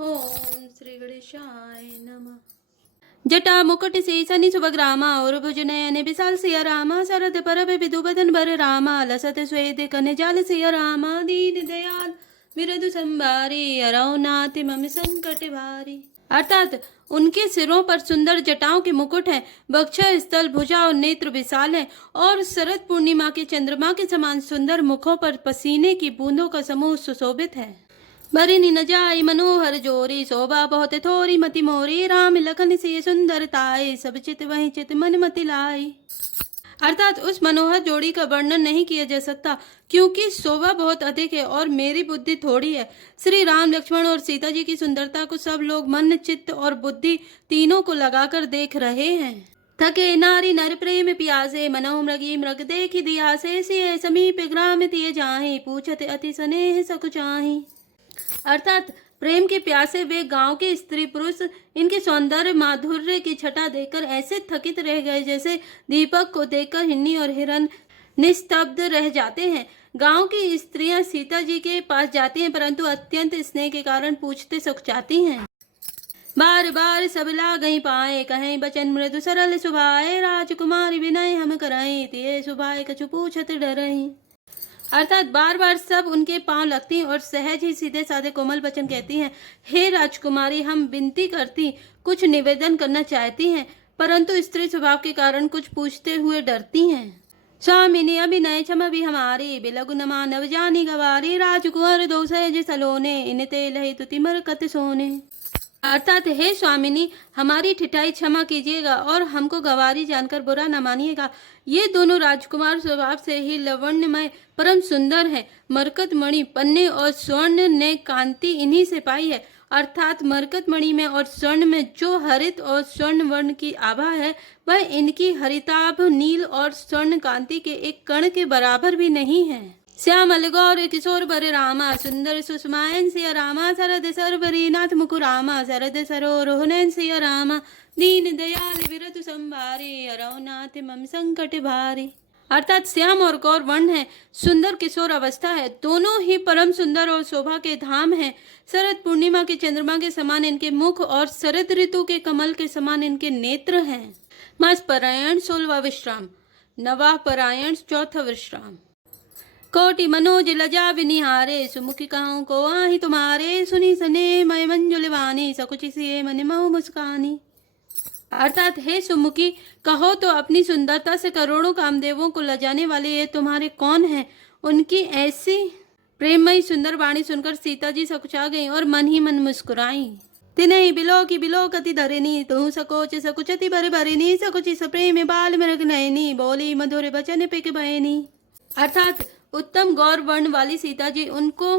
ओम श्री गणेशाय नमः। जटा मुकुट सीसनि सुभग्रामा और भुजनयन विशाल सिया रामा शरद परब विदुबदन भर रामा लसत स्वेद कन जाल सिया रामा दीन दयाल विरधु संभारी अरौ नाथ मम संकट भारी। अर्थात उनके सिरों पर सुंदर जटाओं के मुकुट है, वक्ष स्थल भुजा और नेत्र विशाल है और शरद पूर्णिमा के चंद्रमा के समान सुंदर मुखों पर पसीने की बूंदों का समूह सुशोभित है। बरिनी न जाई मनोहर जोरी शोभा बहुत थोरी मति मोरी राम लखन से सुंदरताई सब चित वही चित मन मति लाई। अर्थात उस मनोहर जोड़ी का वर्णन नहीं किया जा सकता क्योंकि शोभा बहुत अधिक है और मेरी बुद्धि थोड़ी है। श्री राम लक्ष्मण और सीता जी की सुंदरता को सब लोग मन चित्त और बुद्धि तीनों को लगाकर देख रहे हैं। थके नारी नर प्रेम प्यासे मनो मृगी मृग देखी दिया से सिए समीप ग्राम तिये जाहि पूछत अति स्नेह सकुचाहि। अर्थात प्रेम के प्यासे वे गांव के स्त्री पुरुष इनके सौंदर्य माधुर्य की छटा देखकर ऐसे थकित रह गए जैसे दीपक को देखकर हिन्नी और हिरन निस्तब्ध रह जाते हैं। गांव की स्त्रियां सीता जी के पास जाती हैं परंतु अत्यंत स्नेह के कारण पूछते सकुचाती हैं। बार बार सब ला गई पाए कहें बचन मृदु सरल सुभाए राजकुमारी विनय हम कराएं तिये सुभाए कछु पूछत डरहीं। अर्थात बार बार सब उनके पांव लगती हैं और सहज ही सीधे साधे कोमल वचन कहती हैं, हे राजकुमारी हम विनती करती कुछ निवेदन करना चाहती हैं परंतु स्त्री स्वभाव के कारण कुछ पूछते हुए डरती हैं। स्वामिनी अभिनय क्षम भी हमारी बिलगु नमा नव जानी गवारी राजकुमार दो सहज सलोने इन तेलहि तुति मरकत सोने। अर्थात हे स्वामिनी हमारी ठिठाई क्षमा कीजिएगा और हमको गवारी जानकर बुरा न मानिएगा। ये दोनों राजकुमार स्वभाव से ही लवण्यमय परम सुंदर है। मरकत मणि पन्ने और स्वर्ण ने कांति इन्हीं से पाई है। अर्थात मरकत मणि में और स्वर्ण में जो हरित और स्वर्ण वर्ण की आभा है वह इनकी हरिताभ नील और स्वर्ण कांति के एक कण के बराबर भी नहीं है। श्यामल गौर किशोर बर रामा सुंदर सुषमायन सिया रामा शरद सरबरी नाथ मुकुरामा शरद सरोरोहनयन सिया रामा दीन दयाल विरतु संभारे अरौ नाथ मम संकट भारी। अर्थात श्याम और गौर वर्ण है, सुंदर किशोर अवस्था है, दोनों ही परम सुंदर और शोभा के धाम हैं। शरद पूर्णिमा के चंद्रमा के समान इनके मुख और शरद ऋतु के कमल के समान इनके नेत्र हैं। मास परायण 16वां विश्राम, नवाह परायण 4था विश्राम। कोटि मनोज लजा विनिहारे सुमुखी कहूँ को आही तुम्हारे सुनी सने मय मंजुल वाणी सकुचि सिए मन मऊ मुस्कानी। अर्थात हे सुमुखी कहो तो अपनी सुंदरता से करोड़ों कामदेवों को लजाने वाले ये तुम्हारे कौन हैं। उनकी ऐसी प्रेममयी सुंदर वाणी सुनकर सीता जी सकुचा गईं और मन ही मन मुस्कुराई। तिनहि बिलो की बिलो कति धरिनी तू सकोच सकुचति भर भरिनी सकुचि सप्रेम बाल मृग नयनी बोली मधुर बचन पिक बयनी। अर्थात उत्तम गौर वर्ण वाली सीता जी उनको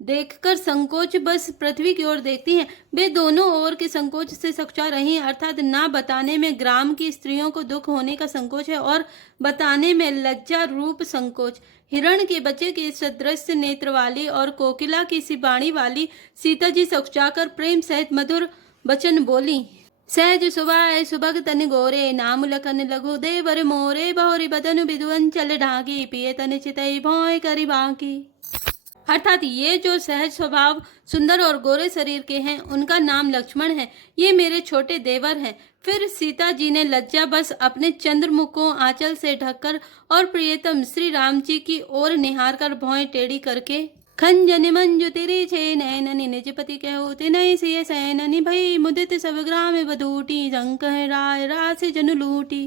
देखकर संकोच बस पृथ्वी की ओर देखती हैं। वे दोनों ओर के संकोच से सकुचा रही हैं। अर्थात ना बताने में ग्राम की स्त्रियों को दुख होने का संकोच है और बताने में लज्जा रूप संकोच। हिरण के बच्चे के सदृश नेत्र वाली और कोकिला की सी बाणी वाली सीता जी सकुचाकर प्रेम सहित मधुर वचन बोली। सहज सुभाए सुभग तन गोरे नाम लखन लघु देवर मोरे बहुरी बदन विदुअन चल ढाकी पिए तन चितई भौय करी बाकी। अर्थात ये जो सहज स्वभाव सुंदर और गोरे शरीर के हैं उनका नाम लक्ष्मण है, ये मेरे छोटे देवर हैं। फिर सीता जी ने लज्जा बस अपने चंद्रमुख को आंचल से ढककर और प्रियतम श्री राम जी की ओर निहार कर भौएं टेढ़ी करके खंजन मंजु तिरी छे नैननि निज पति कहू तिनहि सिय सैननि भई मुदित सब ग्राम बधूटी शंख राय रास जन लूटी।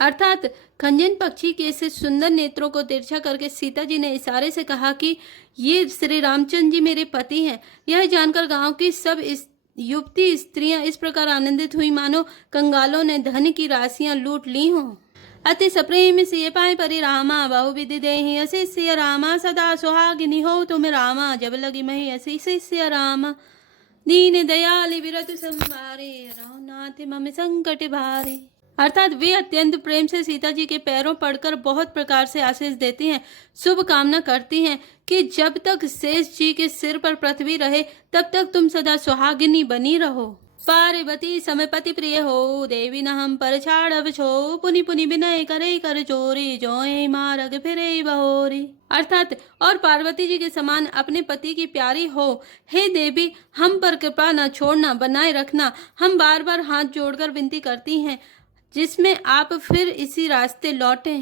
अर्थात खंजन पक्षी के से सुंदर नेत्रों को तिरछा करके सीता जी ने इशारे से कहा कि ये श्री रामचंद्र जी मेरे पति हैं। यह जानकर गांव की सब युवती स्त्रियां इस प्रकार आनंदित हुई मानो कंगालों ने धन की राशियां लूट ली हों। अति सप्रेम सिय पाए परि रामा बहु विधि देहि असी सिय रामा सदा सुहागिनी हो तुम रामा जब लगी मही असी सिय रामा दीन दयाल विरतु संभारे रहो नाथ मम संकट भारे। अर्थात वे अत्यंत प्रेम से सीता जी के पैरों पड़कर बहुत प्रकार से आशीष देती हैं, शुभ कामना करती हैं कि जब तक शेष जी के सिर पर पृथ्वी रहे तब तक तुम सदा सुहागिनी बनी रहो। पार्वती समपति प्रिय हो, देवी न हम पर छाड़व छो, पुनि पुनि विनय करे कर चोरी, जोए मारग फिरे बहोरी। अर्थात और पार्वती जी के समान अपने पति की प्यारी हो, हे देवी हम पर कृपा न छोड़ना, बनाए रखना। हम बार बार हाथ जोड़कर विनती करती हैं, जिसमें आप फिर इसी रास्ते लौटे।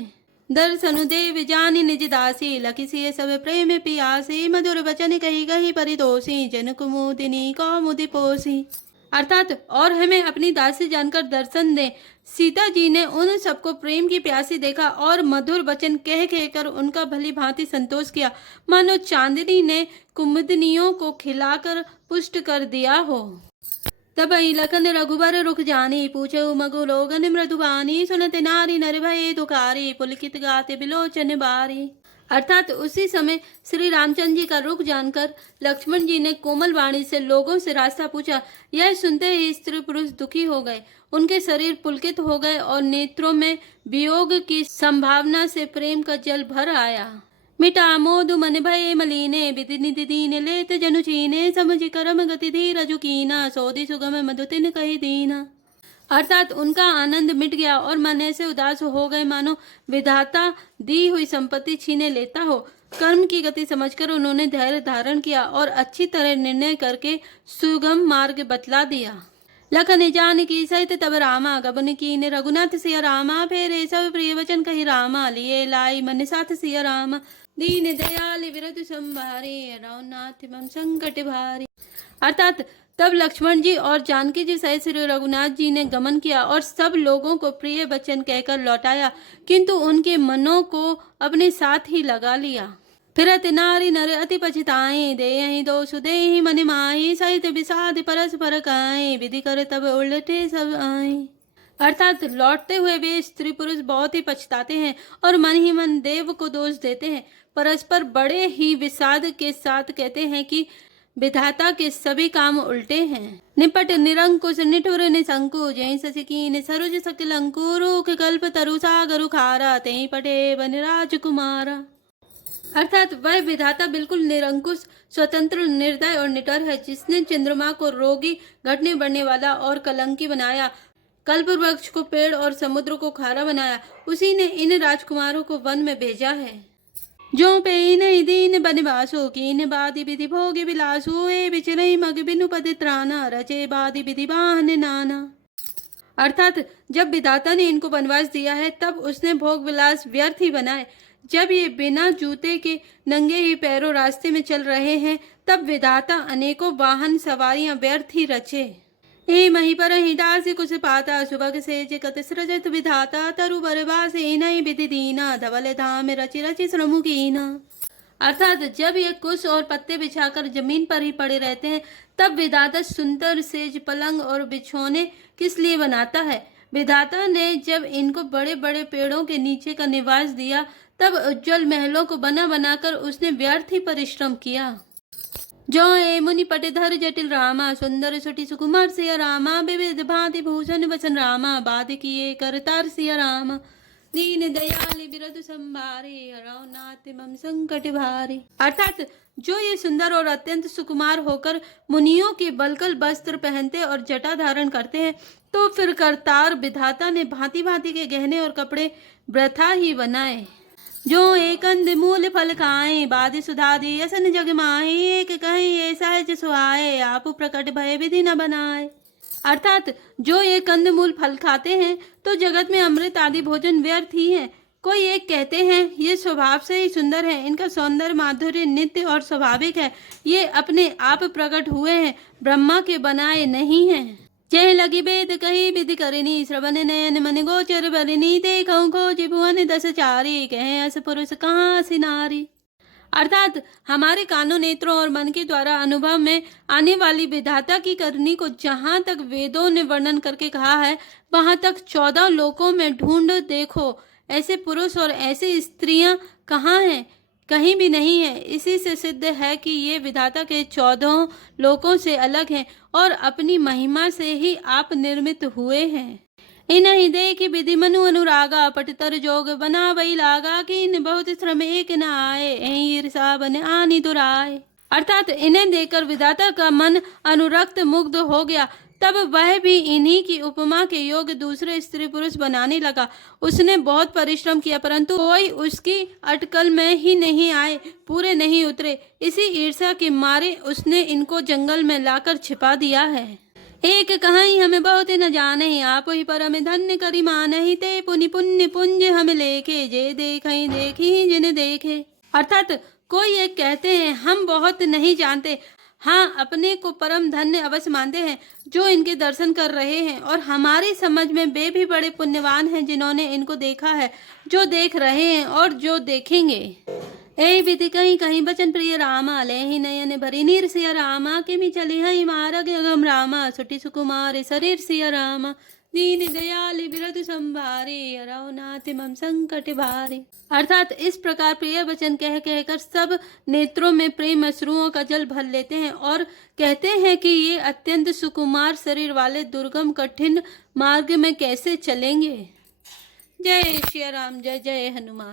दर्शनु देव जानी निज दासी, लखी सिय सब प्रेम पियासी, मधुर वचन कही कही परितोषी, जन कुमुदिनी कौमुदी पोसी। अर्थात और हमें अपनी दासी जानकर दर्शन दे। सीता जी ने उन सबको प्रेम की प्यासी देखा और मधुर वचन कह कहकर उनका भली भांति संतोष किया, मानो चांदनी ने कुमुदनियों को खिलाकर पुष्ट कर दिया हो। तब लखन रघुबर रुख जानी, पूछे मगु लोगन मृदुबानी, सुनते नारी नर भये दुखारी, पुलकित गाते बिलोचन बारी। अर्थात उसी समय श्री रामचंद्र जी का रुख जानकर लक्ष्मण जी ने कोमल वाणी से लोगों से रास्ता पूछा। यह सुनते ही स्त्री पुरुष दुखी हो गए, उनके शरीर पुलकित हो गए और नेत्रों में वियोग की संभावना से प्रेम का जल भर आया। मिटा मोदु मन भय मलीने, विधि निधि दीन लेत जनु चीने, समझ करम गति धीरजु कीना, सोधि सुगम मधु तिन कही दीना। अर्थात उनका आनंद मिट गया और मन ऐसे उदास हो गए मानो विधाता दी हुई संपत्ति छीने लेता हो। कर्म की गति समझकर उन्होंने धैर्य धारण किया और अच्छी तरह निर्णय करके सुगम मार्ग बतला दिया। लखन जान की सहित तब रामा, गबन कीन रघुनाथ सिया रामा, फेरे सब प्रिय वचन कही रामा, लिए लाई मन साथ सिया रामा, दीन दयाल विरत संभारे, रघुनाथ मम संकट भारी। अर्थात तब लक्ष्मण जी और जानकी जी सहित श्री रघुनाथ जी ने गमन किया और सब लोगों को प्रिय वचन कहकर लौटाया, किंतु उनके मनों को अपने साथ ही लगा लिया। फिरत नारी नर अति पछताए, देहि दोष देहि मन माहि, सहित विषाद परस्पर काए, विधि कर तब उलटे सब आए। अर्थात लौटते हुए वे स्त्री पुरुष बहुत ही पछताते हैं और मन ही मन देव को दोष देते हैं। परस्पर बड़े ही विषाद के साथ कहते हैं कि विधाता के सभी काम उल्टे हैं। निपट निरंकुश निठुर निशंकु, जय शशिकीन सरुज सकल अंकुर, रूख कल्प तरु सागर खारा, तेहि पटे बन राजकुमारा। अर्थात वह विधाता बिल्कुल निरंकुश, स्वतंत्र, निर्दय और निडर है, जिसने चंद्रमा को रोगी, घटने बढ़ने वाला और कलंकी बनाया, कल्प वृक्ष को पेड़ और समुद्र को खारा बनाया, उसी ने इन राजकुमारों को वन में भेजा है। जो पे नहीं दीन बनवासो, कीन बादि विधि भोग विलासो, ए बिचरई मग बिनु पद त्राना, रचे बादि विधि वाहन नाना। अर्थात जब विधाता ने इनको वनवास दिया है तब उसने भोग विलास व्यर्थ ही बनाए। जब ये बिना जूते के नंगे ही पैरों रास्ते में चल रहे हैं तब विधाता अनेकों वाहन सवारियां व्यर्थ ही रचे। ए मही पर ही दास कुछ पाता, सुबह से कत सृजत विधाता, तरु बरबास नई विधि दीना, धवल धाम रचि रचि श्रमु कीना। अर्थात जब ये कुश और पत्ते बिछाकर जमीन पर ही पड़े रहते हैं तब विधाता सुंदर सेज, पलंग और बिछौने किस लिए बनाता है। विधाता ने जब इनको बड़े बड़े पेड़ों के नीचे का निवास दिया तब उज्जवल महलों को बना बनाकर उसने व्यर्थ ही परिश्रम किया। जो ए मुनि पटेधर जटिल रामा, सुंदर सुटी सुकुमार सिया रामा, विविध भांति भूषण वचन रामा, बाद किए करतार सिया रामा, दीन दयाल बिरदु संभारे, रघुनाथ मम संकट भारी। अर्थात जो ये सुंदर और अत्यंत सुकुमार होकर मुनियों के बलकल वस्त्र पहनते और जटा धारण करते हैं, तो फिर करतार विधाता ने भांति भांति के गहने और कपड़े वृथा ही बनाए। जो एक अंध मूल फल खाए, बादि सुधादि असन जग माए, एक कहीं ये सहज सुहाए, आप प्रकट भय विधि न बनाए। अर्थात जो ये कंदमूल फल खाते हैं तो जगत में अमृत आदि भोजन व्यर्थ ही है। कोई एक कहते हैं ये स्वभाव से ही सुंदर है, इनका सौंदर्य माधुर्य नित्य और स्वाभाविक है, ये अपने आप प्रकट हुए हैं, ब्रह्मा के बनाए नहीं हैं। जय लगी वेद कही विधि करिनी, श्रवण नयन मन गोचर बरिनी, देखऊं खोज भुवन दस चारी, कहे अस पुरुष कहाँ सी नारी। अर्थात हमारे कानों, नेत्रों और मन के द्वारा अनुभव में आने वाली विधाता की करनी को जहाँ तक वेदों ने वर्णन करके कहा है वहाँ तक 14 लोकों में ढूंढ देखो, ऐसे पुरुष और ऐसी स्त्रियां कहाँ हैं? कहीं भी नहीं है। इसी से सिद्ध है कि ये विधाता के 14 लोकों से अलग हैं और अपनी महिमा से ही आप निर्मित हुए हैं। इन्हीं देख विधि मनु अनुरागा, पटतर जोग बना वही लागा, कि इन बहुत श्रम एक न आए, ईर्षा बन आनी दुराए। अर्थात इन्हें देखकर विधाता का मन अनुरक्त मुग्ध हो गया, तब वह भी इन्हीं की उपमा के योग्य दूसरे स्त्री पुरुष बनाने लगा। उसने बहुत परिश्रम किया, परंतु कोई उसकी अटकल में ही नहीं आए, पूरे नहीं उतरे। इसी ईर्ष्या के मारे उसने इनको जंगल में लाकर छिपा दिया है। एक कहाई हमें बहुत न जाने, आप ही परम धन्य करी मानहि, ते पुनि पुण्य पुंज हम लेके, जे देखहि देखी जिन देखे। अर्थात कोई एक कहते हैं हम बहुत नहीं जानते, हाँ अपने को परम धन्य अवश्य मानते हैं जो इनके दर्शन कर रहे हैं, और हमारी समझ में वे भी बड़े पुण्यवान हैं जिन्होंने इनको देखा है, जो देख रहे हैं और जो देखेंगे। ए विधि कहीं कहीं बचन प्रिय रामा, ले ही नयन भरी नीर सिया रामा, किमि चली हई मारग अगम रामा, सुटी सुकुमार शरीर सिया रामा, दीन दयाल बिरध संभारे, अरौ नाथ मम संकट भारे। अर्थात इस प्रकार प्रिय वचन कह कहकर सब नेत्रों में प्रेम अश्रुओं का जल भर लेते हैं और कहते हैं कि ये अत्यंत सुकुमार शरीर वाले दुर्गम कठिन मार्ग में कैसे चलेंगे। जय श्री राम, जय जय हनुमान।